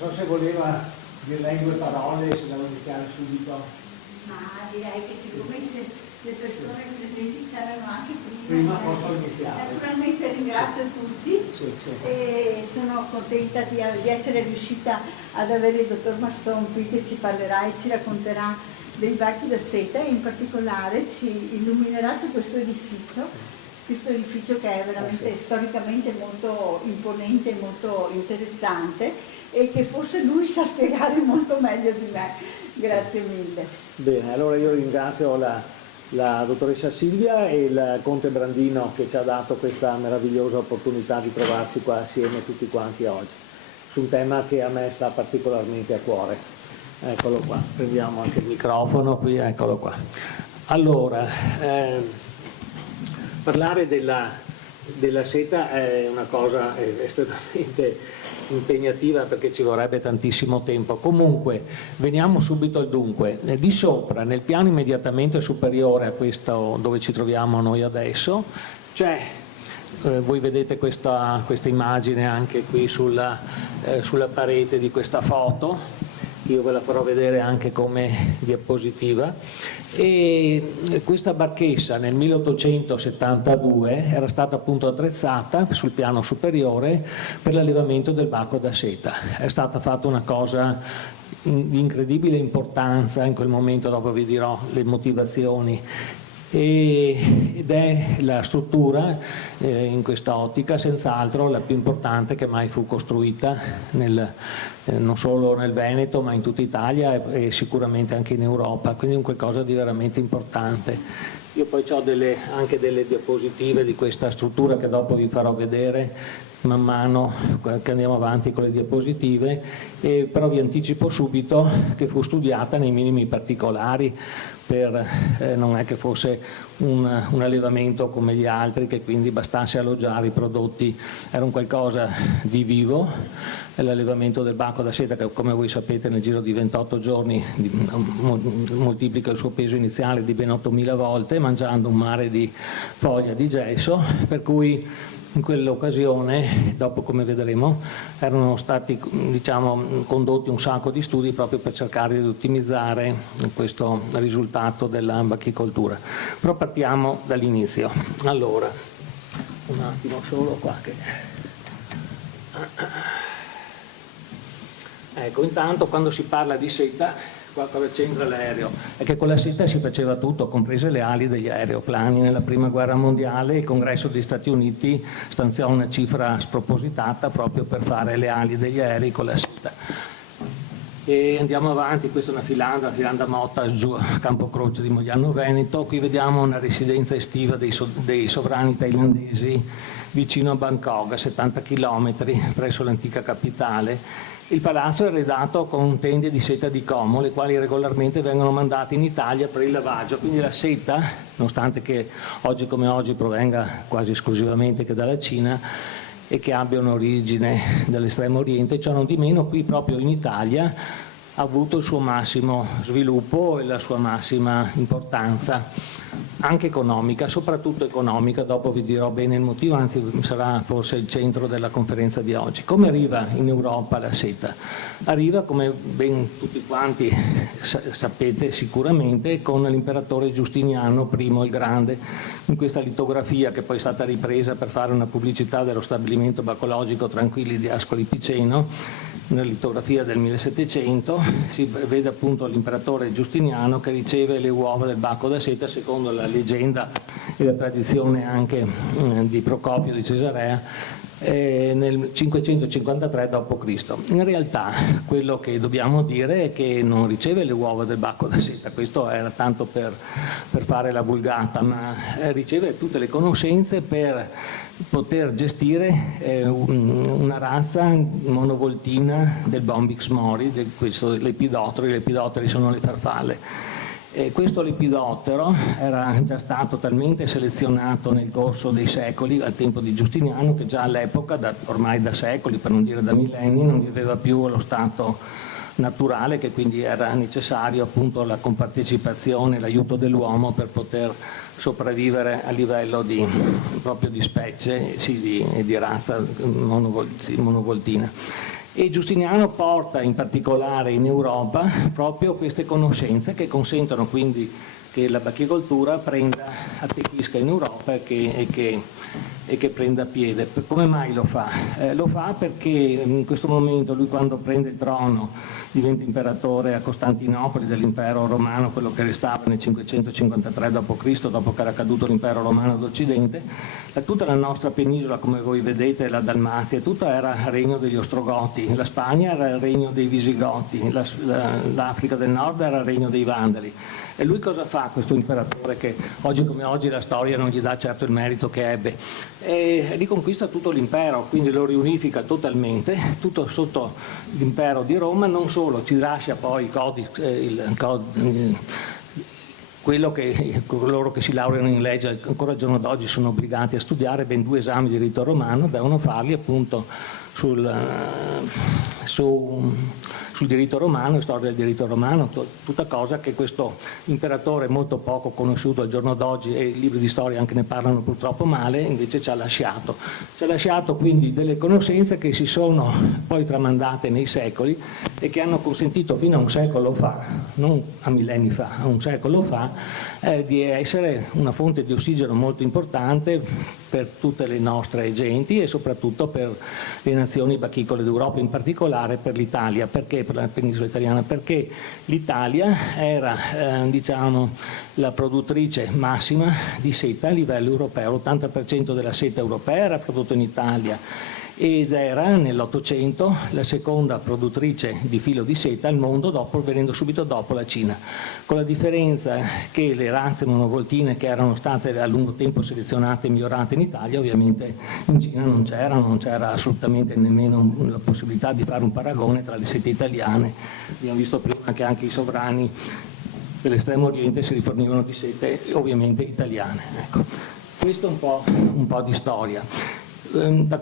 so se voleva dire lei due parole, se la vuole iniziare subito. Ma direi che siccome le persone presenti saranno anche Prima posso iniziare. Naturalmente ringrazio tutti e sono contenta di essere riuscita ad avere il dottor Masson qui che ci parlerà e ci racconterà dei Bacchi da Seta e in particolare ci illuminerà su questo edificio che è veramente storicamente molto imponente, molto interessante e che forse lui sa spiegare molto meglio di me. Grazie mille. Bene, allora io ringrazio la dottoressa Silvia e il conte Brandino che ci ha dato questa meravigliosa opportunità di trovarci qua assieme tutti quanti oggi su un tema che a me sta particolarmente a cuore. Eccolo qua, prendiamo anche il microfono qui, eccolo qua. Allora, parlare della seta è una cosa estremamente impegnativa perché ci vorrebbe tantissimo tempo. Comunque veniamo subito al dunque. Di sopra, nel piano immediatamente superiore a questo dove ci troviamo noi adesso, c'è voi vedete questa immagine anche qui sulla parete di questa foto, io ve la farò vedere anche come diapositiva. E questa barchessa nel 1872 era stata appunto attrezzata sul piano superiore per l'allevamento del bacco da seta. È stata fatta una cosa di incredibile importanza in quel momento, dopo vi dirò le motivazioni, ed è la struttura in questa ottica senz'altro la più importante che mai fu costruita non solo nel Veneto ma in tutta Italia e sicuramente anche in Europa, quindi è qualcosa di veramente importante. Io poi ho anche delle diapositive di questa struttura che dopo vi farò vedere man mano che andiamo avanti con le diapositive, però vi anticipo subito che fu studiata nei minimi particolari, non è che fosse un allevamento come gli altri che quindi bastasse alloggiare i prodotti, era un qualcosa di vivo. L'allevamento del bacco da seta che come voi sapete nel giro di 28 giorni moltiplica il suo peso iniziale di ben 8.000 volte mangiando un mare di foglia di gesso, per cui in quell'occasione, dopo come vedremo, erano stati condotti un sacco di studi proprio per cercare di ottimizzare questo risultato della bachicoltura. Però partiamo dall'inizio. Allora, un attimo solo qua che... Ecco, intanto quando si parla di seta, qua cosa c'entra l'aereo? È che con la seta si faceva tutto, comprese le ali degli aeroplani. Nella prima guerra mondiale il Congresso degli Stati Uniti stanziò una cifra spropositata proprio per fare le ali degli aerei con la seta. E andiamo avanti, questa è una filanda Motta giù a Campo Croce di Mogliano Veneto. Qui vediamo una residenza estiva dei sovrani thailandesi vicino a Bangkok, a 70 km presso l'antica capitale. Il palazzo è arredato con tende di seta di Como, le quali regolarmente vengono mandate in Italia per il lavaggio, quindi la seta, nonostante che oggi come oggi provenga quasi esclusivamente che dalla Cina e che abbia un'origine dall'estremo oriente, ciò non di meno qui proprio in Italia ha avuto il suo massimo sviluppo e la sua massima importanza, anche economica, soprattutto economica, dopo vi dirò bene il motivo, anzi sarà forse il centro della conferenza di oggi. Come arriva in Europa la seta? Arriva, come ben tutti quanti sapete sicuramente, con l'imperatore Giustiniano I il Grande, in questa litografia che poi è stata ripresa per fare una pubblicità dello stabilimento bacologico Tranquilli di Ascoli Piceno. Nella litografia del 1700 si vede appunto l'imperatore Giustiniano che riceve le uova del bacco da seta secondo la leggenda e la tradizione anche di Procopio di Cesarea nel 553 d.C. In realtà quello che dobbiamo dire è che non riceve le uova del bacco da seta, questo era tanto per fare la vulgata, ma riceve tutte le conoscenze per poter gestire una razza monovoltina del Bombyx mori, lepidoteri. I lepidoteri sono le farfalle. Questo lepidottero era già stato talmente selezionato nel corso dei secoli, al tempo di Giustiniano, che già all'epoca, ormai da secoli, per non dire da millenni, non viveva più allo stato naturale, che quindi era necessario appunto la compartecipazione, l'aiuto dell'uomo per poter sopravvivere a livello proprio di specie, di razza monovoltina. E Giustiniano porta in particolare in Europa proprio queste conoscenze che consentono quindi che la bachicoltura attecchisca in Europa e che prenda piede. Come mai lo fa? Lo fa perché in questo momento lui, quando prende il trono, diventa imperatore a Costantinopoli dell'impero romano, quello che restava nel 553 d.C., dopo che era caduto l'impero romano d'Occidente. Tutta la nostra penisola, come voi vedete, la Dalmazia, tutta era il regno degli Ostrogoti, la Spagna era il regno dei Visigoti, l'Africa del Nord era il regno dei Vandali. E lui cosa fa, questo imperatore, che oggi come oggi la storia non gli dà certo il merito che ebbe? E riconquista tutto l'impero, quindi lo riunifica totalmente, tutto sotto l'impero di Roma. Non solo, ci lascia poi quello che coloro che si laureano in legge ancora al giorno d'oggi sono obbligati a studiare, ben 2 esami di rito romano, devono farli appunto sul diritto romano, storia del diritto romano, tutta cosa che questo imperatore molto poco conosciuto al giorno d'oggi, e i libri di storia anche ne parlano purtroppo male, invece ci ha lasciato. Ci ha lasciato quindi delle conoscenze che si sono poi tramandate nei secoli e che hanno consentito fino a un secolo fa, non a millenni fa, a un secolo fa, di essere una fonte di ossigeno molto importante per tutte le nostre genti e soprattutto per le nazioni bachicole d'Europa, in particolare per l'Italia. Perché per la penisola italiana? Perché l'Italia era diciamo la produttrice massima di seta a livello europeo, l'80% della seta europea era prodotta in Italia ed era nell'Ottocento la seconda produttrice di filo di seta al mondo, venendo subito dopo la Cina, con la differenza che le razze monovoltine che erano state a lungo tempo selezionate e migliorate in Italia, ovviamente in Cina non c'era assolutamente nemmeno la possibilità di fare un paragone tra le sete italiane. Abbiamo visto prima che anche i sovrani dell'estremo oriente si rifornivano di sete ovviamente italiane. Ecco, questo è un po' di storia. Da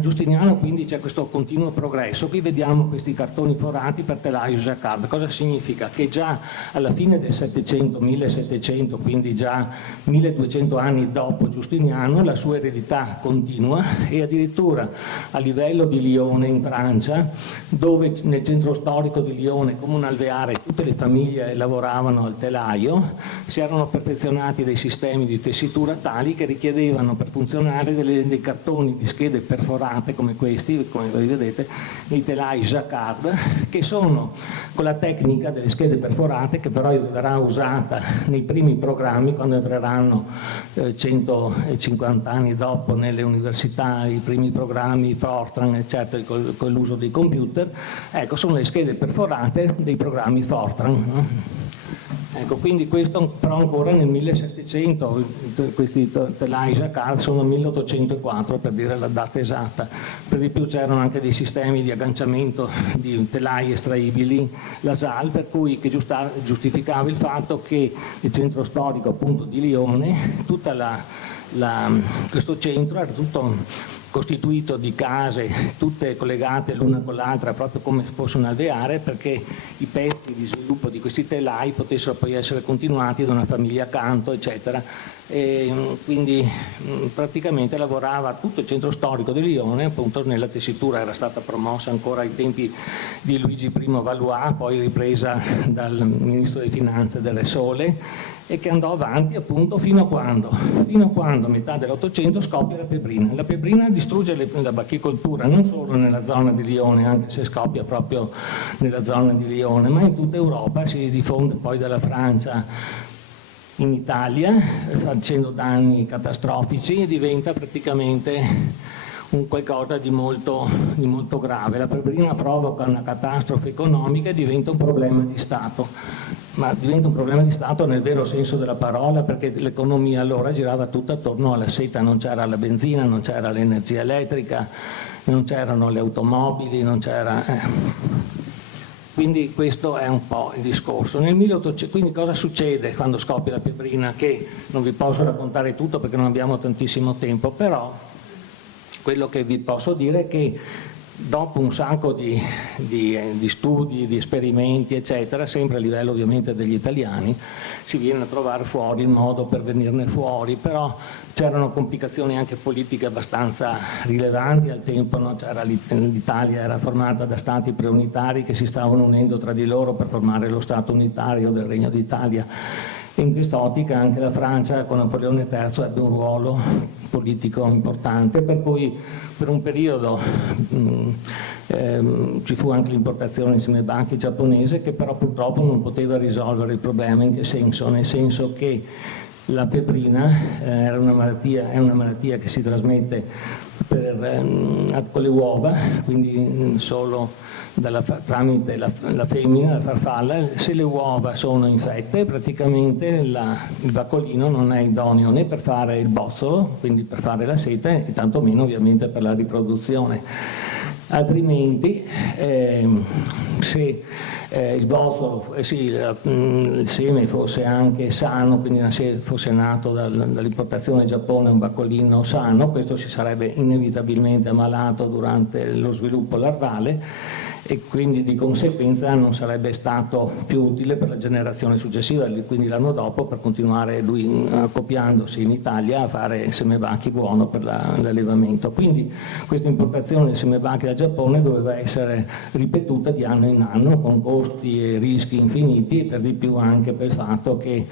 Giustiniano quindi c'è questo continuo progresso. Qui vediamo questi cartoni forati per telaio jacquard. Cosa significa? Che già alla fine del 700, 1700, quindi già 1200 anni dopo Giustiniano, la sua eredità continua, e addirittura a livello di Lione in Francia, dove nel centro storico di Lione, come un alveare, tutte le famiglie lavoravano al telaio, si erano perfezionati dei sistemi di tessitura tali che richiedevano per funzionare dei cartoni di schede perforate come questi, come voi vedete, nei telai jacquard, che sono con la tecnica delle schede perforate, che però verrà usata nei primi programmi quando entreranno 150 anni dopo nelle università i primi programmi Fortran eccetera, con l'uso dei computer. Ecco, sono le schede perforate dei programmi Fortran, no? Ecco, quindi questo però ancora nel 1700, questi telai jacquard sono 1804 per dire la data esatta. Per di più c'erano anche dei sistemi di agganciamento di telai estraibili, la SAL, per cui che giustificava il fatto che il centro storico appunto di Lione, questo centro era tutto costituito di case tutte collegate l'una con l'altra proprio come fosse un alveare, perché i pezzi di sviluppo di questi telai potessero poi essere continuati da una famiglia accanto eccetera, e quindi praticamente lavorava tutto il centro storico di Lione appunto nella tessitura. Era stata promossa ancora ai tempi di Luigi I Valois, poi ripresa dal ministro delle finanze del Re Sole, e che andò avanti appunto fino a quando a metà dell'Ottocento scoppia la febbrina. La febbrina distrugge la bachicoltura non solo nella zona di Lione, anche se scoppia proprio nella zona di Lione, ma in tutta Europa. Si diffonde poi dalla Francia in Italia, facendo danni catastrofici, e diventa praticamente un qualcosa di molto grave. La febbrina provoca una catastrofe economica e diventa un problema di Stato, ma diventa un problema di Stato nel vero senso della parola, perché l'economia allora girava tutta attorno alla seta, non c'era la benzina, non c'era l'energia elettrica, non c'erano le automobili, non c'era... Quindi questo è un po' il discorso. Nel 1800, quindi cosa succede quando scoppia la febbrina? Che non vi posso raccontare tutto perché non abbiamo tantissimo tempo, però quello che vi posso dire è che dopo un sacco di studi, di esperimenti, eccetera, sempre a livello ovviamente degli italiani, si viene a trovare fuori il modo per venirne fuori, però c'erano complicazioni anche politiche abbastanza rilevanti al tempo, no? L'Italia era formata da stati preunitari che si stavano unendo tra di loro per formare lo Stato unitario del Regno d'Italia. In quest'ottica anche la Francia con Napoleone III ebbe un ruolo politico importante, per cui per un periodo ci fu anche l'importazione insieme ai banchi giapponese, che però purtroppo non poteva risolvere il problema. In che senso? Nel senso che la febbrina è una malattia che si trasmette con le uova, quindi solo tramite la femmina, la farfalla. Se le uova sono infette, praticamente il baccolino non è idoneo né per fare il bozzolo, quindi per fare la sete, e tantomeno ovviamente per la riproduzione. Altrimenti, se il bozzolo, il seme fosse anche sano, quindi fosse nato dall'importazione del Giappone un baccolino sano, questo si sarebbe inevitabilmente ammalato durante lo sviluppo larvale e quindi di conseguenza non sarebbe stato più utile per la generazione successiva, quindi l'anno dopo, per continuare lui accoppiandosi in Italia a fare semebacchi buono per l'allevamento. Quindi questa importazione del semebacchi dal Giappone doveva essere ripetuta di anno in anno con costi e rischi infiniti, e per di più anche per il fatto che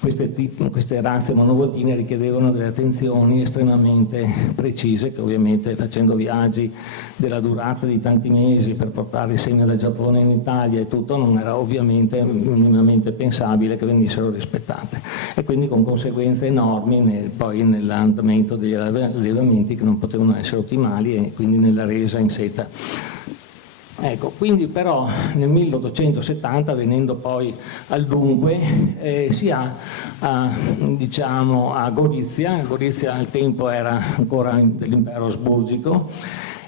queste razze monovoltine richiedevano delle attenzioni estremamente precise, che ovviamente facendo viaggi della durata di tanti mesi per portare il seme dal Giappone in Italia e tutto, non era ovviamente minimamente pensabile che venissero rispettate, e quindi con conseguenze enormi poi nell'andamento degli allevamenti, che non potevano essere ottimali, e quindi nella resa in seta. Ecco, quindi però nel 1870, venendo poi al dunque, si ha a Gorizia. Gorizia al tempo era ancora dell'impero asburgico,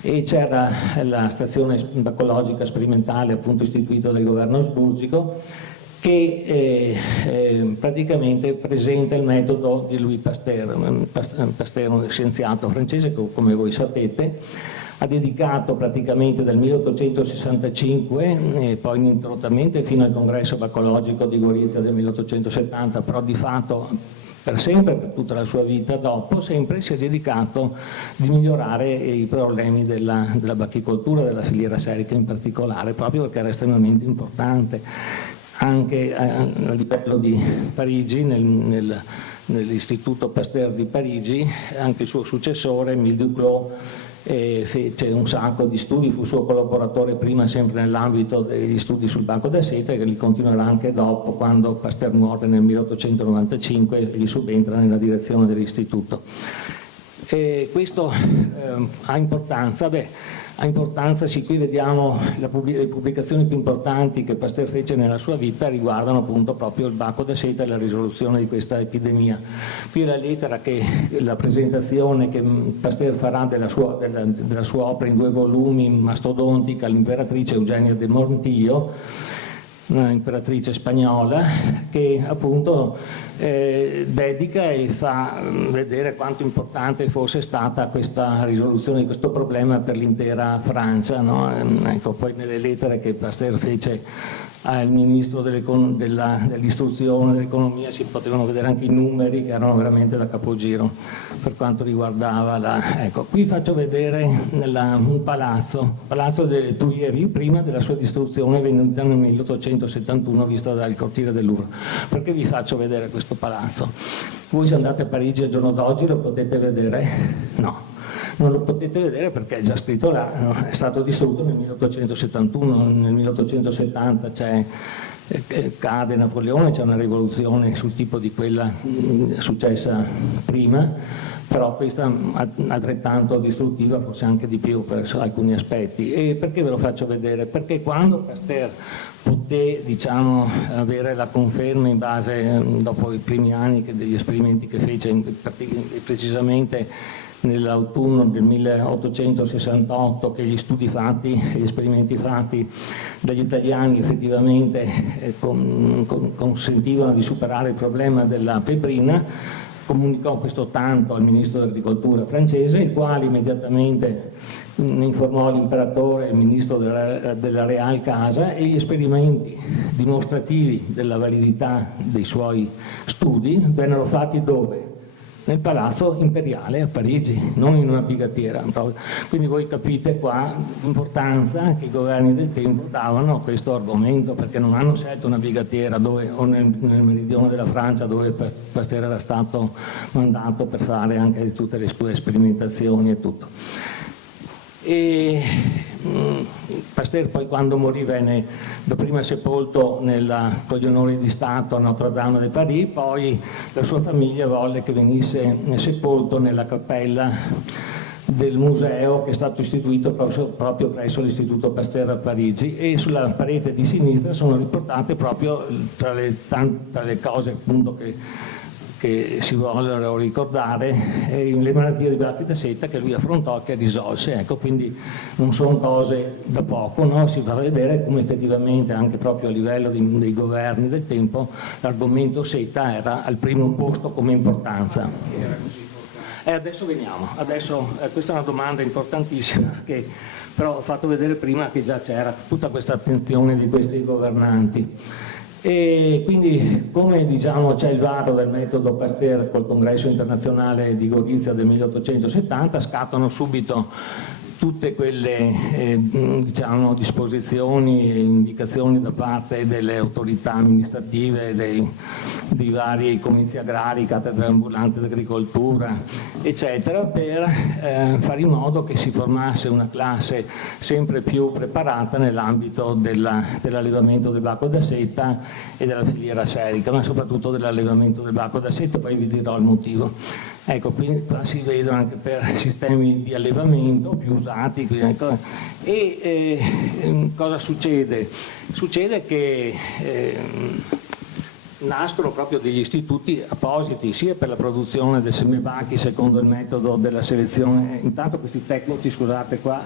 e c'era la stazione baccologica sperimentale appunto istituita dal governo asburgico, che praticamente presenta il metodo di Louis Pasteur. Pasteur, uno scienziato francese, come voi sapete, ha dedicato praticamente dal 1865 e poi ininterrottamente fino al congresso baccologico di Gorizia del 1870, però di fatto per sempre, per tutta la sua vita dopo, sempre si è dedicato di migliorare i problemi della bachicoltura, della filiera serica in particolare, proprio perché era estremamente importante. Anche a livello di Parigi, nell'istituto Pasteur di Parigi, anche il suo successore, Émile Duclos, fece un sacco di studi, fu suo collaboratore prima sempre nell'ambito degli studi sul banco da seta, che li continuerà anche dopo, quando Pasteur muore nel 1895 e gli subentra nella direzione dell'istituto. Questo ha importanza? Ha importanza, sì, qui vediamo le pubblicazioni più importanti che Pasteur fece nella sua vita riguardano appunto proprio il bacco da seta e la risoluzione di questa epidemia. Qui la presentazione che Pasteur farà della sua opera in 2 volumi mastodontica, l'imperatrice Eugenia de Montijo, una imperatrice spagnola, che appunto dedica e fa vedere quanto importante fosse stata questa risoluzione di questo problema per l'intera Francia, no? Ecco, poi nelle lettere che Pasteur fece al ministro dell'istruzione, dell'economia, si potevano vedere anche i numeri che erano veramente da capogiro per quanto riguardava ecco, qui faccio vedere un palazzo delle Tuileries prima della sua distruzione, venuta nel 1871, vista dal cortile del Louvre. Perché vi faccio vedere questo palazzo? Voi se andate a Parigi al giorno d'oggi lo potete vedere? No. Non lo potete vedere perché è già scritto là, no? È stato distrutto nel 1871, nel 1870 cade Napoleone, c'è una rivoluzione sul tipo di quella successa prima, però questa altrettanto distruttiva, forse anche di più per alcuni aspetti. E perché ve lo faccio vedere? Perché quando Pasteur poté, diciamo, avere la conferma in base, dopo i primi anni degli esperimenti che fece, precisamente nell'autunno del 1868, che gli studi fatti, gli esperimenti fatti dagli italiani effettivamente consentivano di superare il problema della febbrina, comunicò questo tanto al ministro dell'agricoltura francese, il quale immediatamente ne informò l'imperatore e il ministro della Real Casa, e gli esperimenti dimostrativi della validità dei suoi studi vennero fatti dove? Nel Palazzo Imperiale a Parigi, non in una bigattiera. Quindi voi capite qua l'importanza che i governi del tempo davano a questo argomento, perché non hanno scelto una bigattiera o nel meridione della Francia, dove Pasteur era stato mandato per fare anche tutte le sue sperimentazioni e tutto. E Pasteur poi, quando morì, venne dapprima sepolto con gli onori di Stato a Notre-Dame de Paris, poi la sua famiglia volle che venisse sepolto nella cappella del museo che è stato istituito proprio presso l'Istituto Pasteur a Parigi, e sulla parete di sinistra sono riportate proprio tra le cose appunto che si vogliono ricordare, le malattie di bacche da seta che lui affrontò e che risolse. Ecco, quindi non sono cose da poco, no? Si fa vedere come effettivamente anche proprio a livello dei governi del tempo l'argomento seta era al primo posto come importanza. Adesso veniamo, questa è una domanda importantissima che però ho fatto vedere prima, che già c'era tutta questa attenzione di questi governanti. E quindi, come diciamo, c'è il varo del metodo Pasteur col congresso internazionale di Gorizia del 1870, scattano subito tutte quelle diciamo, disposizioni e indicazioni da parte delle autorità amministrative, dei vari comizi agrari, cattedre ambulanti d'agricoltura, eccetera, per fare in modo che si formasse una classe sempre più preparata nell'ambito dell'allevamento del bacco da seta e della filiera serica, ma soprattutto dell'allevamento del bacco da seta. Poi vi dirò il motivo. Ecco, qui qua si vedono anche per sistemi di allevamento più usati. Ecco. E cosa succede? Succede che nascono proprio degli istituti appositi sia per la produzione del semebacchi secondo il metodo della selezione. Intanto questi tecnici, scusate qua,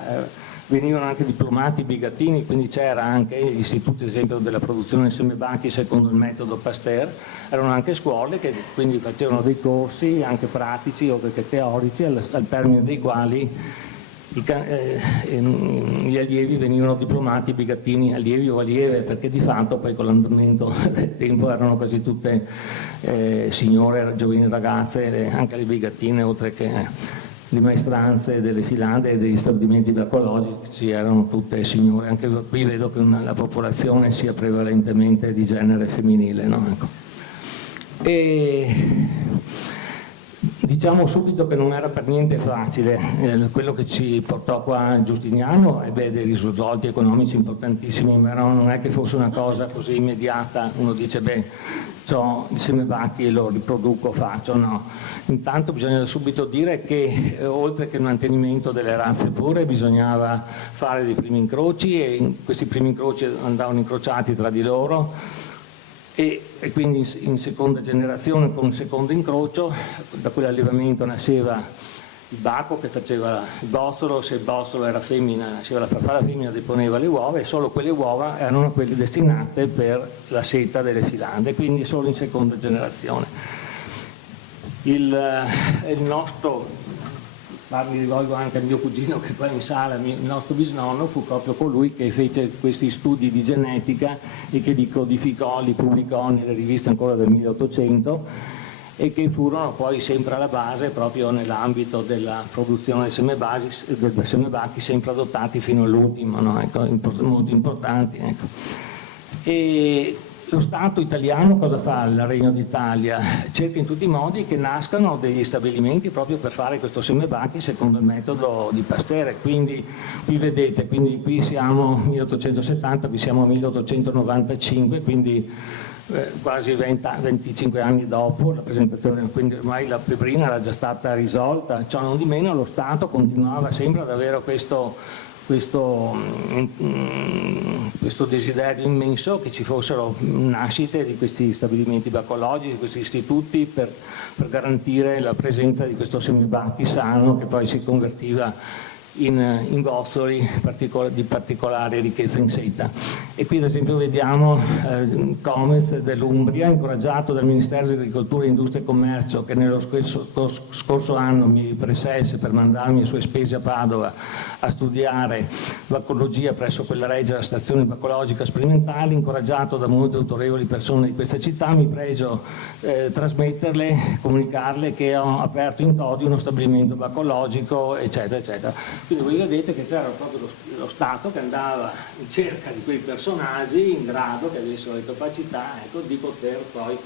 venivano anche diplomati bigattini, quindi c'era anche gli istituti ad esempio della produzione del semebacchi secondo il metodo Pasteur, erano anche scuole che quindi facevano dei corsi anche pratici o anche teorici al termine dei quali gli allievi venivano diplomati bigattini, allievi o allieve, perché di fatto poi con l'andamento del tempo erano quasi tutte signore, giovani ragazze, anche le bigattine, oltre che le maestranze delle filande e degli stabilimenti baccologici erano tutte signore. Anche qui vedo che la popolazione sia prevalentemente di genere femminile, no? Ecco. E diciamo subito che non era per niente facile, quello che ci portò qua Giustiniano ebbe dei risvolti economici importantissimi, ma non è che fosse una cosa così immediata, uno dice beh, ho i semebacchi e lo riproduco, faccio, no. Intanto bisogna subito dire che oltre che il mantenimento delle razze pure bisognava fare dei primi incroci, e questi primi incroci andavano incrociati tra di loro, e quindi in seconda generazione con un secondo incrocio da quell'allevamento nasceva il bacco che faceva il bozzolo. Se il bozzolo era femmina, nasceva la farfalla femmina, deponeva le uova, e solo quelle uova erano quelle destinate per la seta delle filande, quindi solo in seconda generazione. Il nostro, mi rivolgo anche al mio cugino che è qua in sala, il nostro bisnonno fu proprio colui che fece questi studi di genetica e che li codificò, li pubblicò nelle riviste ancora del 1800, e che furono poi sempre alla base proprio nell'ambito della produzione del semebacchi, sempre adottati fino all'ultimo, no? Ecco, molto importanti. Ecco. E lo Stato italiano cosa fa? Il Regno d'Italia cerca in tutti i modi che nascano degli stabilimenti proprio per fare questo semebacchi secondo il metodo di Pasteur. Quindi qui vedete, quindi qui siamo 1870, qui siamo 1895, quindi quasi 25 anni dopo la presentazione, quindi ormai la febbrina era già stata risolta. Ciò non di meno lo Stato continuava sempre ad avere questo desiderio immenso che ci fossero nascite di questi stabilimenti baccologici, di questi istituti per garantire la presenza di questo semebacchi sano che poi si convertiva in bozzoli di particolare ricchezza in seta. E qui ad esempio vediamo Comez dell'Umbria, incoraggiato dal Ministero di Agricoltura, Industria e Commercio, che nello scorso anno mi preselse per mandarmi a sue spese a Padova a studiare bacologia presso quella regia stazione bacologica sperimentale. Incoraggiato da molte autorevoli persone di questa città, mi pregio trasmetterle, comunicarle che ho aperto in Todi uno stabilimento bacologico, eccetera, eccetera. Quindi voi vedete che c'era proprio lo Stato che andava in cerca di quei personaggi in grado, che avessero le capacità, ecco, di poter poi...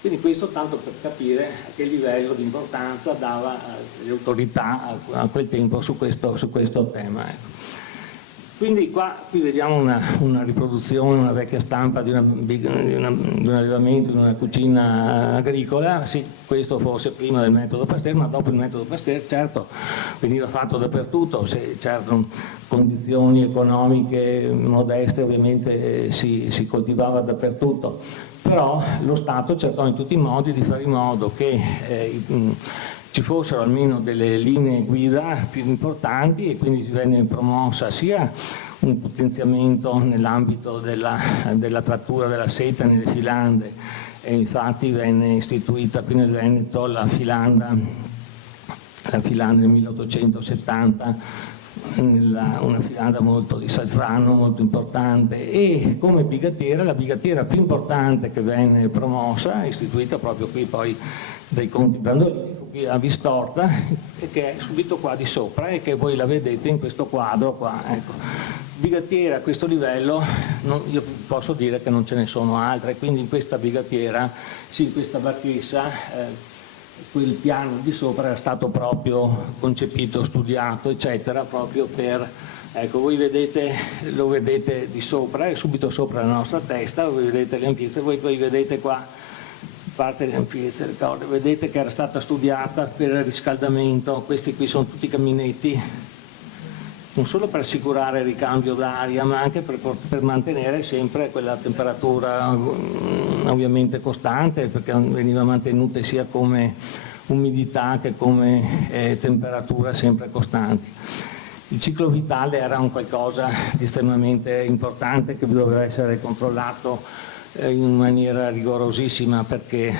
Quindi questo tanto per capire a che livello di importanza dava le autorità a quel tempo su questo tema. Ecco. Quindi qui vediamo una riproduzione, una vecchia stampa di un allevamento, di una cucina agricola. Sì, questo forse prima del metodo Pasteur, ma dopo il metodo Pasteur certo veniva fatto dappertutto, se certo condizioni economiche modeste ovviamente si coltivava dappertutto, però lo Stato cercò in tutti i modi di fare in modo che ci fossero almeno delle linee guida più importanti, e quindi venne promossa sia un potenziamento nell'ambito della trattura della seta nelle filande, e infatti venne istituita qui nel Veneto la filanda nel 1870, una filanda molto di Salzano, molto importante, e come bigattiera, la bigattiera più importante che venne promossa, istituita proprio qui poi dai conti Brandolini, fu qui a Vistorta, e che è subito qua di sopra e che voi la vedete in questo quadro qua. Ecco. Bigattiera a questo livello, io posso dire che non ce ne sono altre, quindi in questa bigattiera, sì, in questa barchessa, quel piano di sopra era stato proprio concepito, studiato, eccetera, proprio per, ecco, voi vedete, lo vedete di sopra, è subito sopra la nostra testa, voi vedete le ampiezze, voi poi vedete qua, parte delle ampiezze, ricordo, vedete che era stata studiata per il riscaldamento. Questi qui sono tutti caminetti, non solo per assicurare il ricambio d'aria, ma anche per mantenere sempre quella temperatura ovviamente costante, perché veniva mantenuta sia come umidità che come temperatura sempre costanti. Il ciclo vitale era un qualcosa di estremamente importante che doveva essere controllato in maniera rigorosissima, perché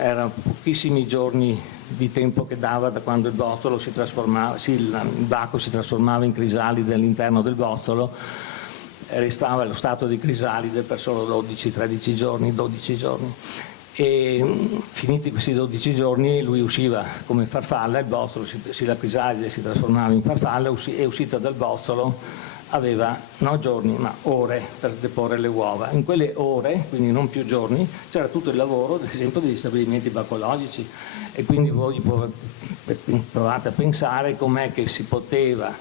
erano pochissimi giorni di tempo che dava da quando il bozzolo si trasformava, il baco si trasformava in crisalide all'interno del bozzolo, restava lo stato di crisalide per solo 12 giorni, e finiti questi 12 giorni lui usciva come farfalla, il bozzolo, la crisalide si trasformava in farfalla, e uscita dal bozzolo aveva non giorni ma ore per deporre le uova. In quelle ore, quindi non più giorni, c'era tutto il lavoro ad esempio degli stabilimenti bacologici, e quindi voi provate a pensare com'è che si poteva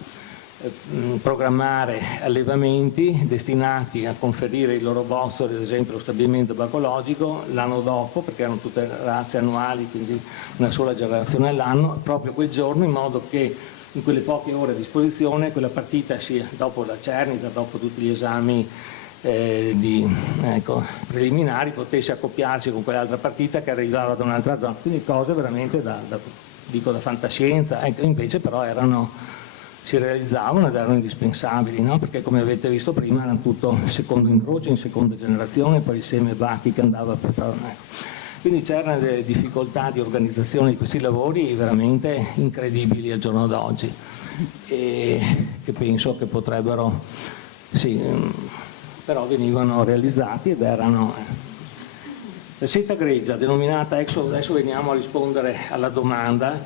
programmare allevamenti destinati a conferire i loro bozzoli, ad esempio lo stabilimento bacologico, l'anno dopo, perché erano tutte razze annuali, quindi una sola generazione all'anno, proprio quel giorno, in modo che in quelle poche ore a disposizione quella partita, dopo la cernita, dopo tutti gli esami preliminari, potesse accoppiarsi con quell'altra partita che arrivava da un'altra zona. Quindi cose veramente da fantascienza, invece però si realizzavano ed erano indispensabili, no? Perché come avete visto prima erano tutto secondo incrocio, in seconda generazione, poi il seme Bacchi che andava per fare. Quindi c'erano delle difficoltà di organizzazione di questi lavori veramente incredibili al giorno d'oggi, e che penso che potrebbero, sì, però venivano realizzati ed erano... La seta grigia, denominata, adesso veniamo a rispondere alla domanda,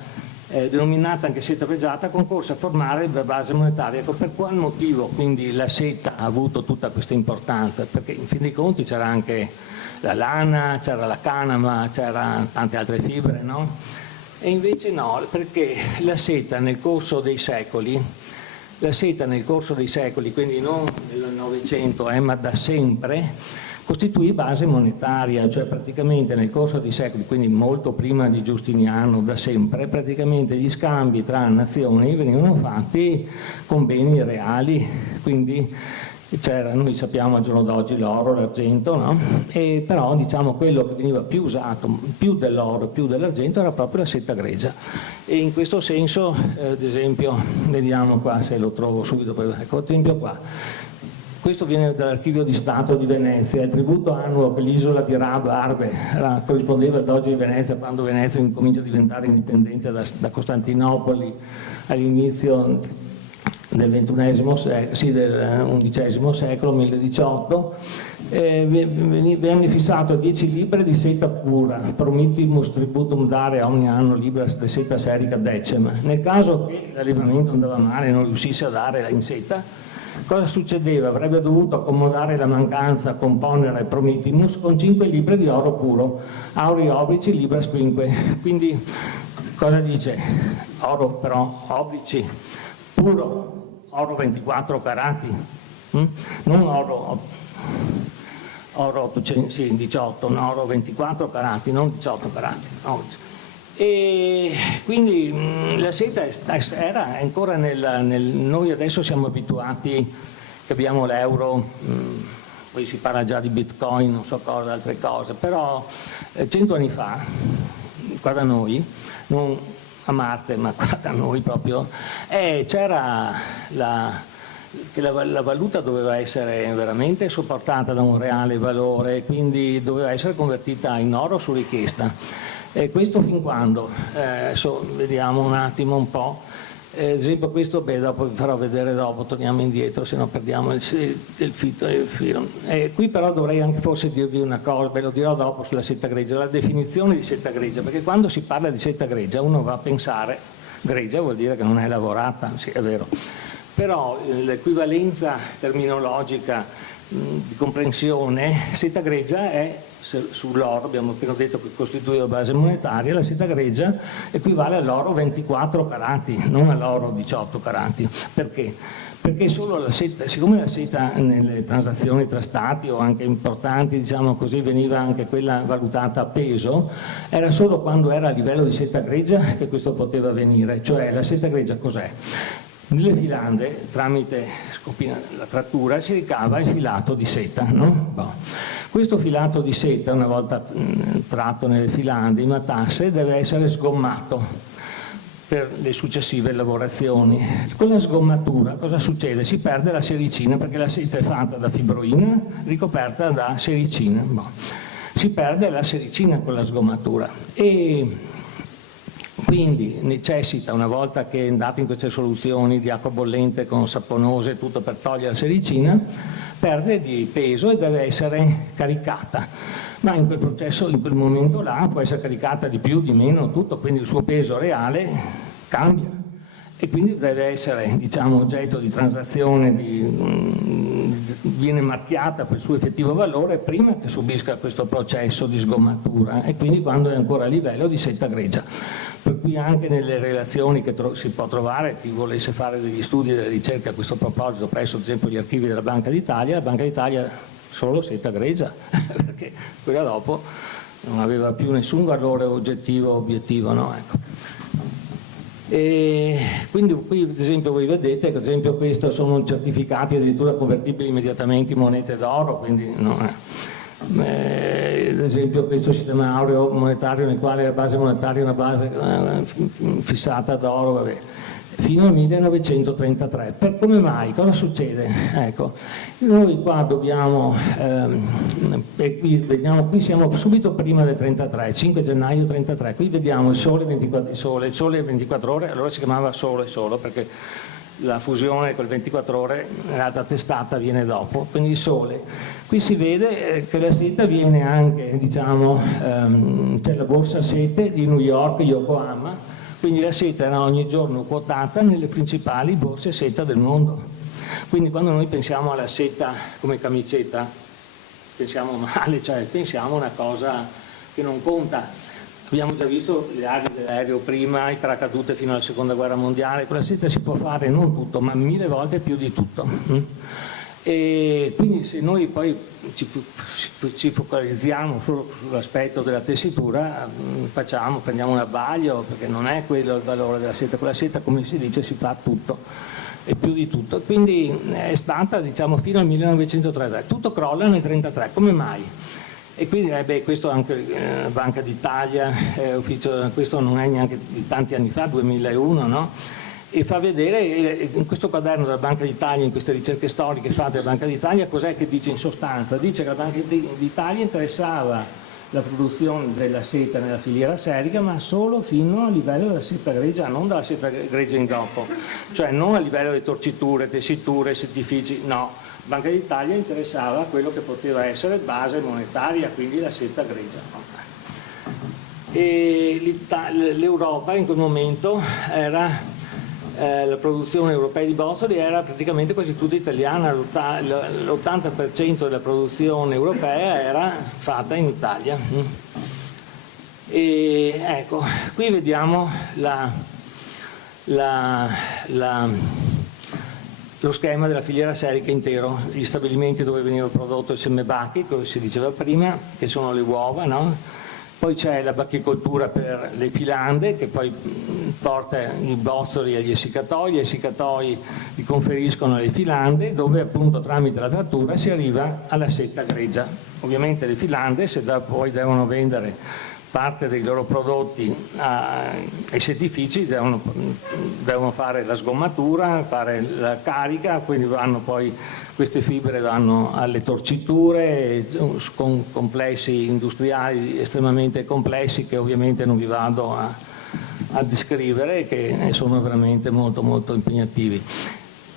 denominata anche seta pregiata, concorse a formare la base monetaria. Ecco, per qual motivo quindi la seta ha avuto tutta questa importanza? Perché in fin dei conti c'era anche la lana, c'era la canama, c'era tante altre fibre, no? E invece no, perché la seta nel corso dei secoli, quindi non nel Novecento, ma da sempre, costituì base monetaria, cioè praticamente nel corso dei secoli, quindi molto prima di Giustiniano, da sempre, praticamente gli scambi tra nazioni venivano fatti con beni reali, quindi noi sappiamo al giorno d'oggi l'oro, l'argento, no? E però diciamo quello che veniva più usato, più dell'oro, più dell'argento, era proprio la seta grigia. E in questo senso, ad esempio, vediamo qua se lo trovo subito, ecco, ad esempio qua. Questo viene dall'Archivio di Stato di Venezia, il tributo annuo che l'isola di Arbe corrispondeva al Doge di Venezia, quando Venezia incomincia a diventare indipendente da Costantinopoli all'inizio del XI secolo, 1018, venne fissato 10 libre di seta pura, promitimus tributum dare ogni anno libra de seta serica decima. Nel caso che l'allevamento andava male e non riuscisse a dare in seta, cosa succedeva? Avrebbe dovuto accomodare la mancanza, componere promitimus con 5 libre di oro puro, auri oblici libras quinque. Quindi cosa dice? Oro però oblici puro, oro 24 carati, non oro 18, no, oro 24 carati, non 18 carati. No. E quindi la seta era ancora noi adesso siamo abituati che abbiamo l'euro, poi si parla già di bitcoin, non so cosa, altre cose, però 100 anni fa, qua da noi, non a Marte, ma qua da noi proprio, c'era che la valuta doveva essere veramente sopportata da un reale valore, quindi doveva essere convertita in oro su richiesta. E questo fin quando? Adesso vediamo un attimo un po'. Ad esempio questo, dopo vi farò vedere dopo, torniamo indietro, se no perdiamo il filo. Qui però dovrei anche forse dirvi una cosa, ve lo dirò dopo sulla seta grigia, la definizione di seta grigia, perché quando si parla di seta grigia uno va a pensare, grigia vuol dire che non è lavorata, sì è vero, però l'equivalenza terminologica di comprensione, seta grigia è sull'oro, abbiamo appena detto che costituiva base monetaria, la seta grigia equivale all'oro 24 carati, non all'oro 18 carati. Perché? Perché solo la seta, siccome la seta nelle transazioni tra stati o anche importanti, diciamo così, veniva anche quella valutata a peso, era solo quando era a livello di seta grigia che questo poteva avvenire. Cioè la seta grigia cos'è? Nelle filande, tramite la trattura, si ricava il filato di seta, no? Questo filato di seta, una volta tratto nelle filande, in matasse, deve essere sgommato per le successive lavorazioni. Con la sgommatura cosa succede? Si perde la sericina, perché la seta è fatta da fibroina ricoperta da sericina. Si perde la sericina con la sgommatura e quindi necessita, una volta che è andato in queste soluzioni di acqua bollente con saponose e tutto per togliere la sericina, perde di peso e deve essere caricata, ma in quel processo, in quel momento là, può essere caricata di più, di meno, tutto, quindi il suo peso reale cambia e quindi deve essere, diciamo, oggetto di transazione, viene marchiata per il suo effettivo valore prima che subisca questo processo di sgommatura e quindi quando è ancora a livello di seta grigia. Per cui anche nelle relazioni che si può trovare, chi volesse fare degli studi e delle ricerche a questo proposito presso ad esempio gli archivi della Banca d'Italia, la Banca d'Italia solo seta grigia, perché quella dopo non aveva più nessun valore oggettivo, obiettivo, no? Ecco. E quindi qui ad esempio voi vedete che ad esempio questo sono certificati addirittura convertibili immediatamente in monete d'oro, quindi no, ad esempio questo sistema aureo monetario nel quale la base monetaria è una base fissata d'oro, vabbè, fino al 1933. Per come mai? Cosa succede? Ecco, noi qua dobbiamo, qui siamo subito prima del 33, 5 gennaio 33, qui vediamo il sole 24 ore, allora si chiamava sole solo perché la fusione col 24 ore, l'altra testata viene dopo, quindi il sole. Qui si vede che la seta viene anche, diciamo, c'è la borsa sete di New York, Yokohama, quindi la seta era ogni giorno quotata nelle principali borse seta del mondo. Quindi quando noi pensiamo alla seta come camicetta, pensiamo male, cioè pensiamo a una cosa che non conta. Abbiamo già visto le ali dell'aereo prima, i paracadute fino alla seconda guerra mondiale, con la seta si può fare non tutto, ma 1000 volte più di tutto. E quindi se noi poi ci focalizziamo solo sull'aspetto della tessitura, prendiamo un abbaglio, perché non è quello il valore della seta. Con la seta, come si dice, si fa tutto e più di tutto, quindi è stata, diciamo, fino al 1933. Tutto crolla nel 1933, come mai? E quindi questo anche la Banca d'Italia, questo non è neanche di tanti anni fa, 2001, no? E fa vedere in questo quaderno della Banca d'Italia, in queste ricerche storiche fatte dalla Banca d'Italia, cos'è che dice in sostanza? Dice che la Banca d'Italia interessava la produzione della seta nella filiera serica, ma solo fino a livello della seta grigia, non della seta grigia in dopo, cioè non a livello di torciture, tessiture, settifici, no. Banca d'Italia interessava quello che poteva essere base monetaria, quindi la seta grigia. E l'Europa in quel momento era... la produzione europea di bozzoli era praticamente quasi tutta italiana, l'80% della produzione europea era fatta in Italia. E ecco, qui vediamo lo schema della filiera serica intero, gli stabilimenti dove veniva prodotto il seme bachi, come si diceva prima, che sono le uova, no? Poi c'è la bachicoltura per le filande, che poi porta i bozzoli agli essiccatoi, gli essiccatoi li conferiscono alle filande, dove appunto tramite la trattura si arriva alla seta grigia. Ovviamente le filande, se poi devono vendere parte dei loro prodotti ai settifici, devono fare la sgommatura, fare la carica, quindi queste fibre vanno alle torciture con complessi industriali estremamente complessi, che ovviamente non vi vado a descrivere, che sono veramente molto molto impegnativi.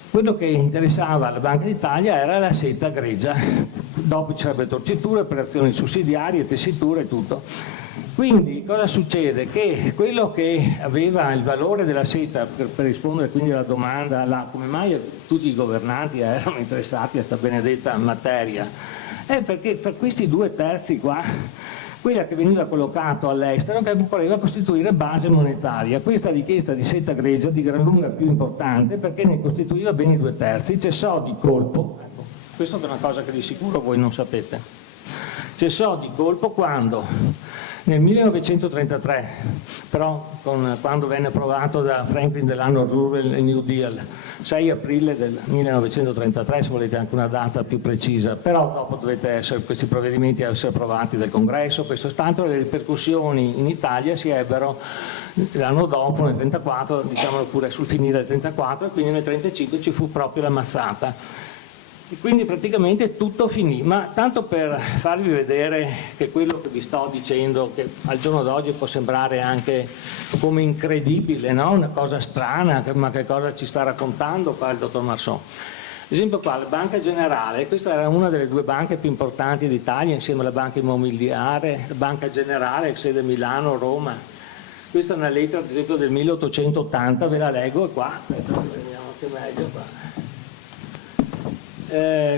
Quello che interessava alla Banca d'Italia era la seta grigia, dopo ci sarebbe torciture, operazioni sussidiarie, tessiture e tutto. Quindi cosa succede? Che quello che aveva il valore della seta, per rispondere quindi alla domanda come mai tutti i governanti erano interessati a questa benedetta materia, è perché per questi 2/3 qua, quella che veniva collocato all'estero, che voleva costituire base monetaria. Questa richiesta di seta grigia di gran lunga più importante, perché ne costituiva ben i 2/3, cessò di colpo, ecco, questa è una cosa che di sicuro voi non sapete, cessò di colpo quando nel 1933, però quando venne approvato da Franklin Delano Roosevelt il New Deal, 6 aprile del 1933, se volete anche una data più precisa, però dopo questi provvedimenti essere approvati dal Congresso, questo tanto le ripercussioni in Italia si ebbero l'anno dopo, nel 1934, diciamolo pure sul finire del 1934, e quindi nel 1935 ci fu proprio la mazzata. E quindi praticamente tutto finì, ma tanto per farvi vedere che quello che vi sto dicendo, che al giorno d'oggi può sembrare anche come incredibile, no? Una cosa strana, ma che cosa ci sta raccontando qua il dottor Marson? Ad esempio qua la Banca Generale, questa era una delle 2 banche più importanti d'Italia insieme alla Banca Immobiliare, la Banca Generale, sede Milano, Roma. Questa è una lettera ad esempio del 1880, ve la leggo, e qua, aspetta, vediamo che meglio qua.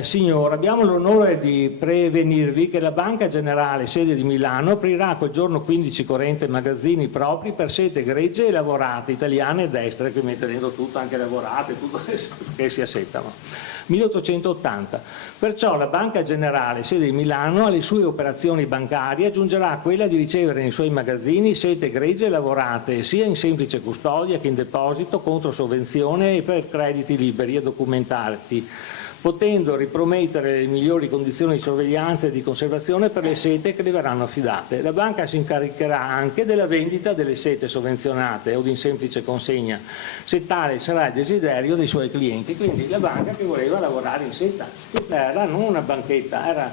Signora, abbiamo l'onore di prevenirvi che la Banca Generale, sede di Milano, aprirà col giorno 15 corrente magazzini propri per sete grigie e lavorate, italiane ed estere, qui mette dentro tutto, anche lavorate, tutto che si assettano. 1880. Perciò la Banca Generale, sede di Milano, alle sue operazioni bancarie aggiungerà quella di ricevere nei suoi magazzini sete grigie e lavorate, sia in semplice custodia che in deposito contro sovvenzione e per crediti liberi e documentati, potendo ripromettere le migliori condizioni di sorveglianza e di conservazione per le sete che le verranno affidate. La banca si incaricherà anche della vendita delle sete sovvenzionate o in semplice consegna, se tale sarà il desiderio dei suoi clienti. Quindi la banca che voleva lavorare in seta, questa era non una banchetta, era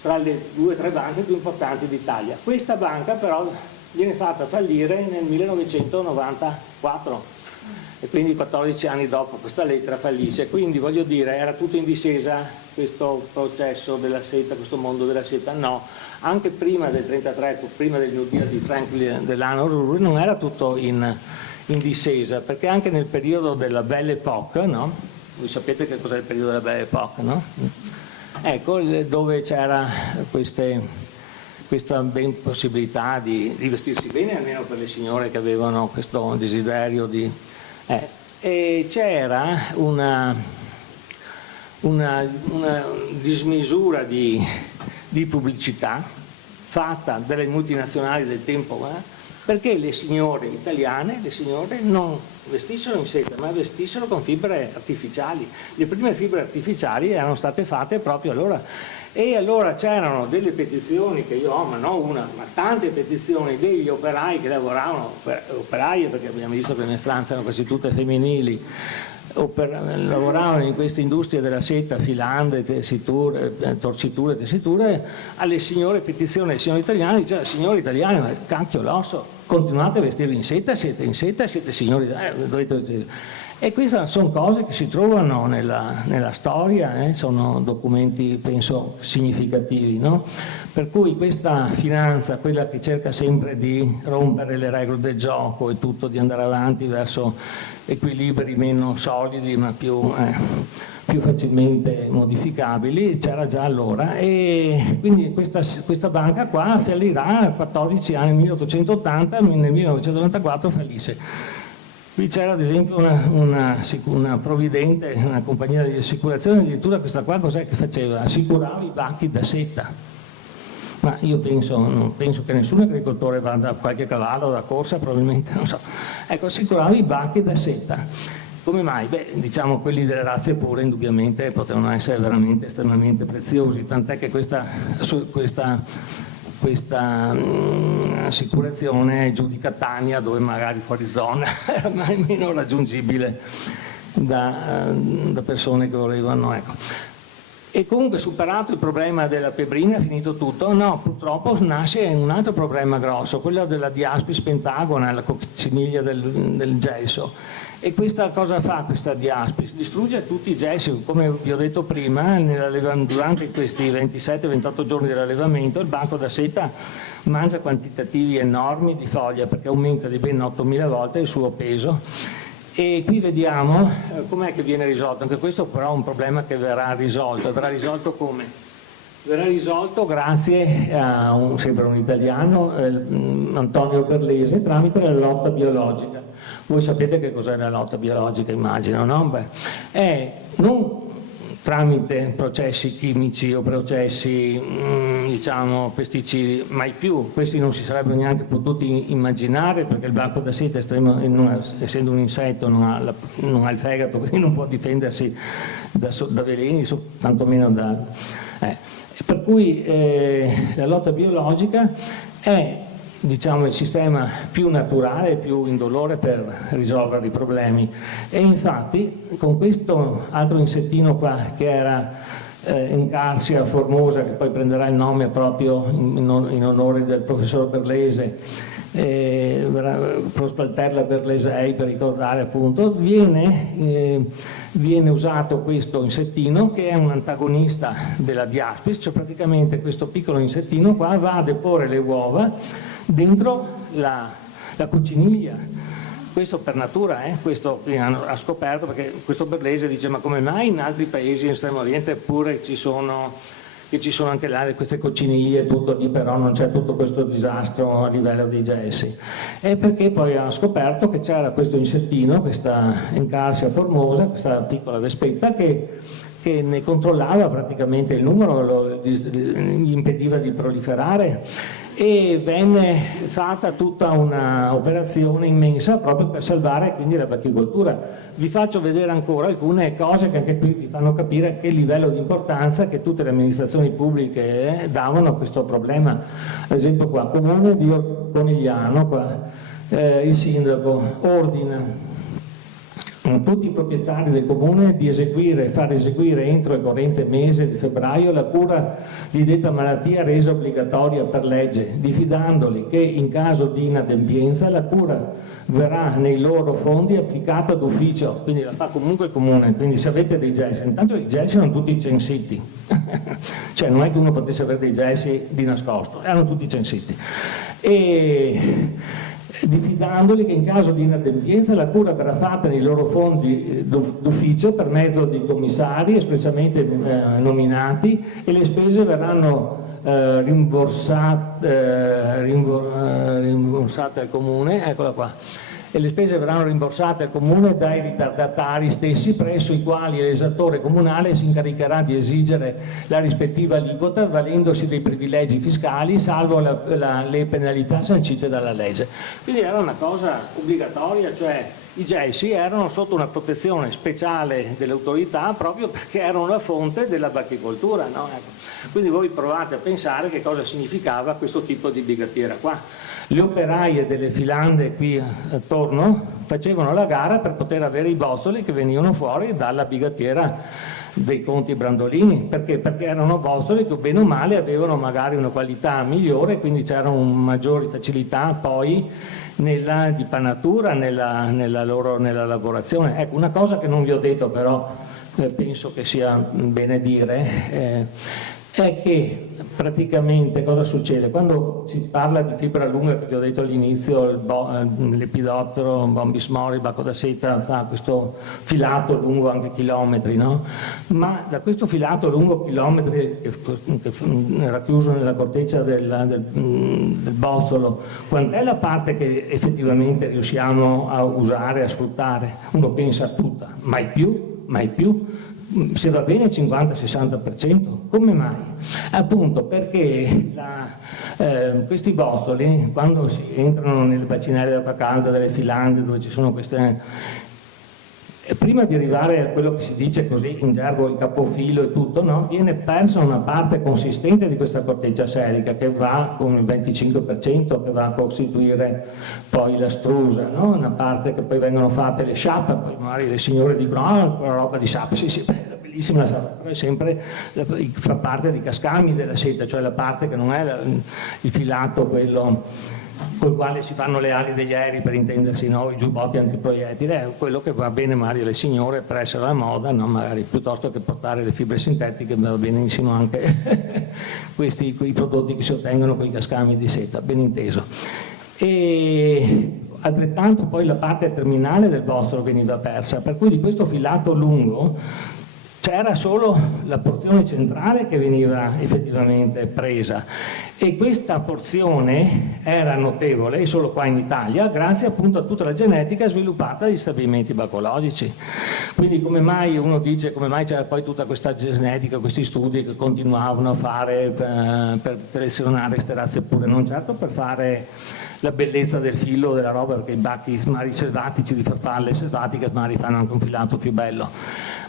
tra le 2 o 3 banche più importanti d'Italia. Questa banca però viene fatta fallire nel 1994. E quindi 14 anni dopo questa lettera fallisce, quindi voglio dire, era tutto in discesa questo processo della seta, questo mondo della seta? No, anche prima del 1933, prima del New Deal di Franklin Delano Roosevelt, non era tutto in discesa, perché anche nel periodo della Belle Époque, no? Voi sapete che cos'è il periodo della Belle Époque, no? Ecco, dove c'era questa ben possibilità di vestirsi bene, almeno per le signore che avevano questo desiderio di... E c'era una dismisura di pubblicità fatta dalle multinazionali del tempo, perché le signore italiane, non vestissero in seta, ma vestissero con fibre artificiali. Le prime fibre artificiali erano state fatte proprio allora. E allora c'erano delle petizioni che io ho, ma non una, ma tante petizioni degli operai che lavoravano, operaie perché abbiamo visto che le mestranze erano quasi tutte femminili, lavoravano in queste industrie della seta, filande, tessiture, torciture, tessiture, alle signore, petizioni alle signore italiane, diceva signore italiane, ma cacchio l'osso, continuate a vestirvi in seta, siete signori, dovete... E queste sono cose che si trovano nella storia, sono documenti penso significativi, no? Per cui questa finanza, quella che cerca sempre di rompere le regole del gioco e tutto, di andare avanti verso equilibri meno solidi ma più facilmente modificabili, c'era già allora, e quindi questa banca qua fallirà a 14 anni, nel 1880, nel 1994 fallisce. Qui c'era ad esempio una provvidente, una compagnia di assicurazione, addirittura questa qua cos'è che faceva? Assicurava i bacchi da seta. Ma io non penso che nessun agricoltore vada a qualche cavallo da corsa, probabilmente, non so. Ecco, assicurava i bacchi da seta. Come mai? Beh, diciamo quelli delle razze pure indubbiamente potevano essere veramente estremamente preziosi, tant'è che questa assicurazione è giù di Catania, dove magari fuori zona era meno raggiungibile da persone che volevano, ecco. E comunque, superato il problema della pebbrina, è finito tutto? No, purtroppo nasce un altro problema grosso, quello della Diaspis pentagona, la cocciniglia del gelso. E questa cosa fa, questa Diaspis? Distrugge tutti i gelsi, come vi ho detto prima, durante questi 27-28 giorni dell'allevamento il banco da seta mangia quantitativi enormi di foglia, perché aumenta di ben 8.000 volte il suo peso. E qui vediamo com'è che viene risolto. Anche questo però è un problema che verrà risolto. E verrà risolto come? Verrà risolto grazie a sempre un italiano, Antonio Berlese, tramite la lotta biologica. Voi sapete che cos'è la lotta biologica, immagino, no? Beh, è non tramite processi chimici o processi diciamo pesticidi, mai più. Questi non si sarebbero neanche potuti immaginare, perché il banco da seta, essendo un insetto, non ha il fegato, quindi non può difendersi da veleni, tantomeno da... Per cui la lotta biologica è, diciamo, il sistema più naturale, più indolore per risolvere i problemi. E infatti con questo altro insettino qua, che era Encarsia formosa, che poi prenderà il nome proprio in onore del professor Berlese, Prospaltella berlesei, per ricordare appunto, viene usato questo insettino, che è un antagonista della Diaspis, cioè praticamente questo piccolo insettino qua va a deporre le uova dentro la cocciniglia. Questo per natura, questo ha scoperto, perché questo Berlese dice: ma come mai in altri paesi in Estremo Oriente pure ci sono anche là queste cocciniglie e tutto lì, però non c'è tutto questo disastro a livello dei gessi? E perché poi ha scoperto che c'era questo insettino, questa Encarsia formosa, questa piccola vespetta, che ne controllava praticamente il numero, gli impediva di proliferare, e venne fatta tutta una operazione immensa proprio per salvare quindi la bachicoltura. Vi faccio vedere ancora alcune cose che anche qui vi fanno capire che livello di importanza che tutte le amministrazioni pubbliche davano a questo problema. Ad esempio qua, comune di Conigliano, qua, il sindaco ordina tutti i proprietari del comune di far eseguire entro il corrente mese di febbraio la cura di detta malattia resa obbligatoria per legge, diffidandoli che in caso di inadempienza la cura verrà nei loro fondi applicata d'ufficio, quindi la fa comunque il comune. Quindi se avete dei gessi, intanto i gessi erano tutti censiti, cioè non è che uno potesse avere dei gessi di nascosto, erano tutti censiti. E diffidandoli che in caso di inadempienza la cura verrà fatta nei loro fondi d'ufficio per mezzo di commissari espressamente nominati, e le spese verranno rimborsate al comune, eccola qua. e le spese verranno rimborsate al comune dai ritardatari stessi, presso i quali l'esattore comunale si incaricherà di esigere la rispettiva aliquota valendosi dei privilegi fiscali, salvo le penalità sancite dalla legge. Quindi era una cosa obbligatoria, cioè i gessi erano sotto una protezione speciale delle autorità proprio perché erano la fonte della bachicoltura, no? Quindi voi provate a pensare che cosa significava questo tipo di bigattiera qua. Le operaie delle filande qui attorno facevano la gara per poter avere i bozzoli che venivano fuori dalla bigattiera dei conti Brandolini. Perché? Perché erano bozzoli che bene o male avevano magari una qualità migliore, quindi c'erano maggiori facilità poi nella dipanatura, nella lavorazione. Ecco, una cosa che non vi ho detto però penso che sia bene dire è che praticamente cosa succede? Quando si parla di fibra lunga, che vi ho detto all'inizio, l'epidottero, Bombis mori, bacco da seta, fa questo filato lungo anche chilometri, no? Ma da questo filato lungo chilometri che era chiuso nella corteccia del bozzolo, quant'è la parte che effettivamente riusciamo a usare, a sfruttare? Uno pensa tutta, mai più. Se va bene 50-60%, come mai? Appunto perché questi bozzoli, quando si entrano nelle bacinelle d'acqua calda delle filande dove ci sono queste... Prima di arrivare a quello che si dice così in gergo il capofilo e tutto, no? Viene persa una parte consistente di questa corteccia serica che va con il 25%, che va a costituire poi la strusa, no? Una parte che poi vengono fatte le sciappe, poi magari le signore dicono quella roba di sciappe, sì, è bellissima la sciappa, però è sempre, fa parte di cascami della seta, cioè la parte che non è il filato quello col quale si fanno le ali degli aerei, per intendersi, no? I giubbotti antiproiettile, è quello che va bene magari alle signore per essere alla moda, no? Magari piuttosto che portare le fibre sintetiche va benissimo anche quei prodotti che si ottengono con i cascami di seta, ben inteso. E altrettanto poi la parte terminale del bozzolo veniva persa, per cui di questo filato lungo c'era solo la porzione centrale che veniva effettivamente presa, e questa porzione era notevole, e solo qua in Italia, grazie appunto a tutta la genetica sviluppata dagli stabilimenti bacologici. Quindi come mai uno dice, come mai c'era poi tutta questa genetica, questi studi che continuavano a fare per selezionare queste razze pure? Non certo per fare la bellezza del filo della roba, perché i bacchi magari selvatici di farfalle selvatiche magari fanno anche un filato più bello,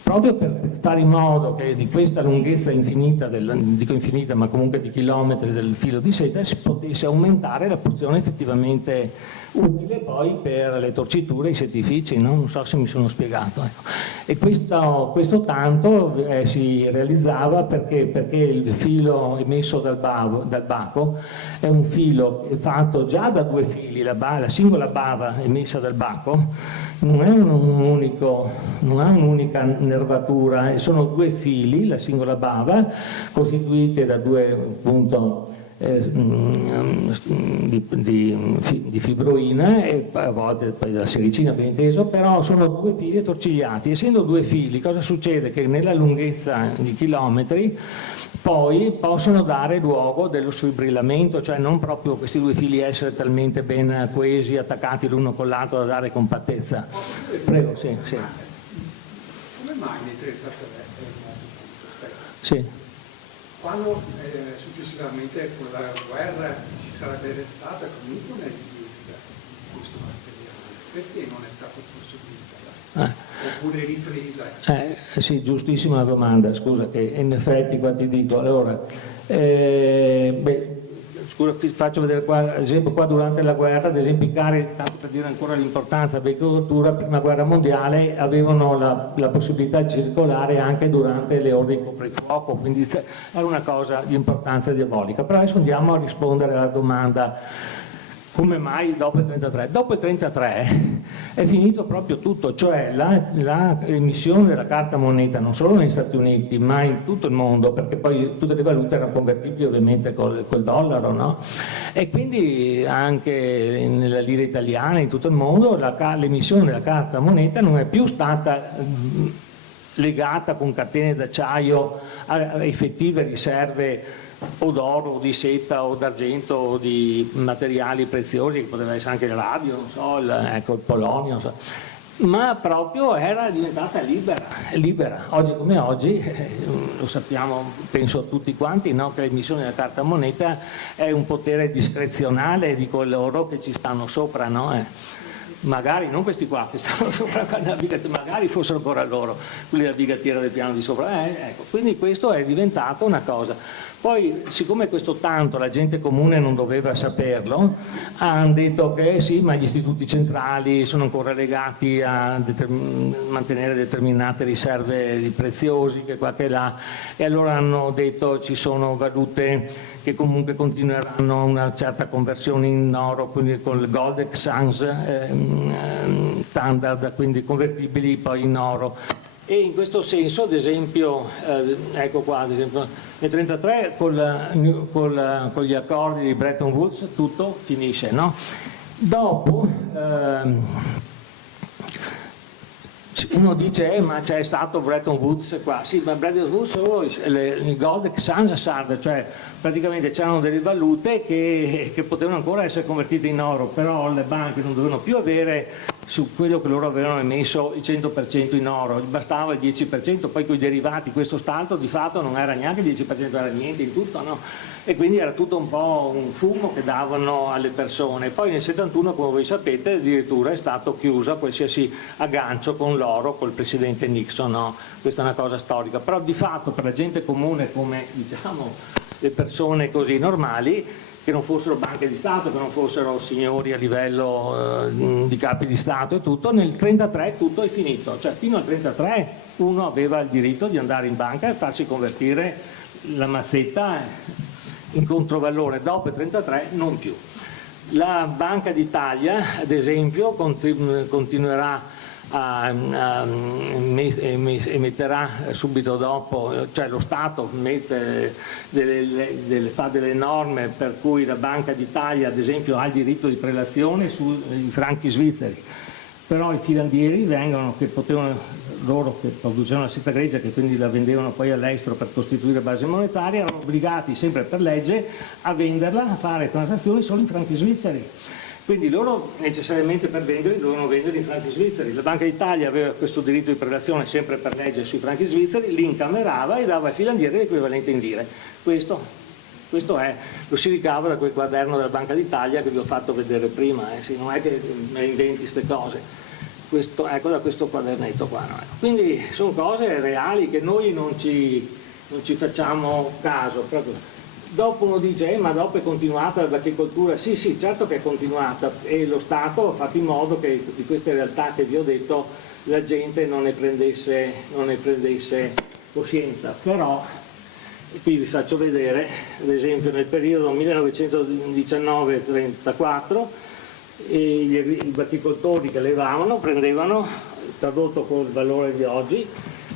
proprio per fare in modo che di questa lunghezza infinita, dico infinita ma comunque di chilometri del filo di seta, si potesse aumentare la porzione effettivamente utile poi per le torciture e i settifici, no? Non so se mi sono spiegato, ecco. E questo tanto si realizzava perché il filo emesso dal baco è un filo fatto già da due fili, la singola bava emessa dal baco non ha un'unica nervatura, sono due fili, la singola bava, costituite da due appunto di fibroina e a volte poi della sericina, ben inteso, però sono due fili attorcigliati. Essendo due fili, cosa succede? Che nella lunghezza di chilometri poi possono dare luogo dello sfibrillamento, cioè non proprio questi due fili essere talmente ben coesi, attaccati l'uno con l'altro da dare compattezza. Prego, sì. Come mai nei 33? Sì. Quando successivamente con la guerra ci sarebbe stata comunque una richiesta di questo materiale, perché non è stato possibile? Oppure ripresa? Sì, giustissima la domanda, scusa che in effetti qua ti dico, allora, scusa, ti faccio vedere qua, ad esempio qua durante la guerra, ad esempio i carri, tanto per dire ancora l'importanza della bacchicoltura, prima guerra mondiale avevano la possibilità di circolare anche durante le ore di coprifuoco, quindi era una cosa di importanza diabolica. Però adesso andiamo a rispondere alla domanda: come mai dopo il 33? Dopo il 33 è finito proprio tutto, cioè l'emissione della carta moneta non solo negli Stati Uniti ma in tutto il mondo, perché poi tutte le valute erano convertibili ovviamente col dollaro, no? E quindi anche nella lira italiana, in tutto il mondo, l'emissione della carta moneta non è più stata legata con catene d'acciaio a effettive riserve o d'oro, o di seta, o d'argento, o di materiali preziosi, che poteva essere anche il radio, non so, il polonio, non so. Ma proprio era diventata libera. Oggi come oggi, lo sappiamo, penso tutti quanti, no? Che l'emissione della carta moneta è un potere discrezionale di coloro che ci stanno sopra, no? Magari non questi qua che stanno sopra, magari fossero ancora loro, quelli della bigatiera del piano di sopra. Ecco. Quindi questo è diventato una cosa. Poi, siccome questo tanto la gente comune non doveva saperlo, hanno detto che sì, ma gli istituti centrali sono ancora legati a mantenere determinate riserve di preziosi, che qua che là, e allora hanno detto ci sono valute che comunque continueranno una certa conversione in oro, quindi con il Goldex Sans standard, quindi convertibili poi in oro. E in questo senso, ad esempio, ecco qua, ad esempio, nel 1933 con gli accordi di Bretton Woods tutto finisce, no? Dopo uno dice ma c'è stato Bretton Woods qua, sì, ma Bretton Woods solo il Goldex Sans, cioè praticamente c'erano delle valute che potevano ancora essere convertite in oro, però le banche non dovevano più avere su quello che loro avevano emesso il 100% in oro, gli bastava il 10%, poi con i derivati questo salto di fatto non era neanche il 10%, era niente in tutto, no? E quindi era tutto un po' un fumo che davano alle persone. Poi nel 71, come voi sapete, addirittura è stato chiuso qualsiasi aggancio con l'oro col presidente Nixon, no? Questa è una cosa storica, però di fatto per la gente comune come diciamo le persone così normali, che non fossero banche di Stato, che non fossero signori a livello di capi di Stato e tutto, nel 1933 tutto è finito, cioè fino al 1933 uno aveva il diritto di andare in banca e farsi convertire la mazzetta in controvalore, dopo il 1933 non più. La Banca d'Italia, ad esempio, continuerà emetterà subito dopo, cioè lo Stato fa delle norme per cui la Banca d'Italia ad esempio ha il diritto di prelazione sui franchi svizzeri, però i filandieri vengono, che potevano, loro che producevano la seta gregia, che quindi la vendevano poi all'estero per costituire base monetaria, erano obbligati sempre per legge a venderla, a fare transazioni solo in franchi svizzeri. Quindi loro necessariamente per venderli dovevano vendere in franchi svizzeri. La Banca d'Italia aveva questo diritto di prelazione sempre per legge sui franchi svizzeri, li incamerava e dava ai filandieri l'equivalente in lire. Questo è, lo si ricava da quel quaderno della Banca d'Italia che vi ho fatto vedere prima, sì, non è che mi inventi queste cose. Ecco, da questo quadernetto qua. No? Quindi sono cose reali che noi non ci facciamo caso. Proprio. Dopo uno dice, ma dopo è continuata l'agricoltura? Sì, certo che è continuata e lo Stato ha fatto in modo che di queste realtà che vi ho detto la gente non ne prendesse coscienza. Però, qui vi faccio vedere, ad esempio nel periodo 1919-34, i viticoltori che levavano prendevano, tradotto con il valore di oggi,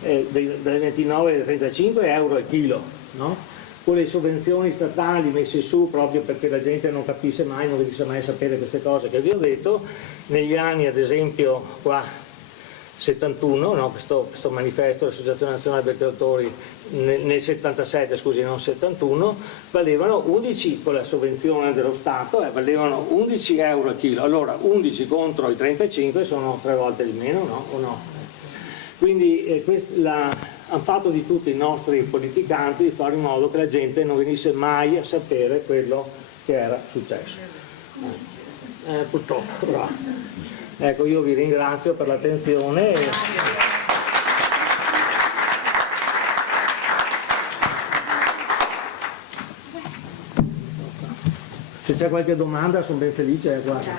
dai 29 ai 35 euro al chilo, no? Con le sovvenzioni statali messe su proprio perché la gente non capisse mai, non dovesse mai sapere queste cose che vi ho detto, negli anni ad esempio qua 71, no? questo manifesto dell'Associazione Nazionale Viticoltori nel 77, scusi, non 71, valevano 11 con la sovvenzione dello Stato, valevano 11 euro al chilo, allora 11 contro i 35 sono 3 volte di meno, no? O no? Quindi hanno fatto di tutti i nostri politicanti di fare in modo che la gente non venisse mai a sapere quello che era successo. Purtroppo, bravo. Ecco, io vi ringrazio per l'attenzione. Se c'è qualche domanda sono ben felice. Grazie.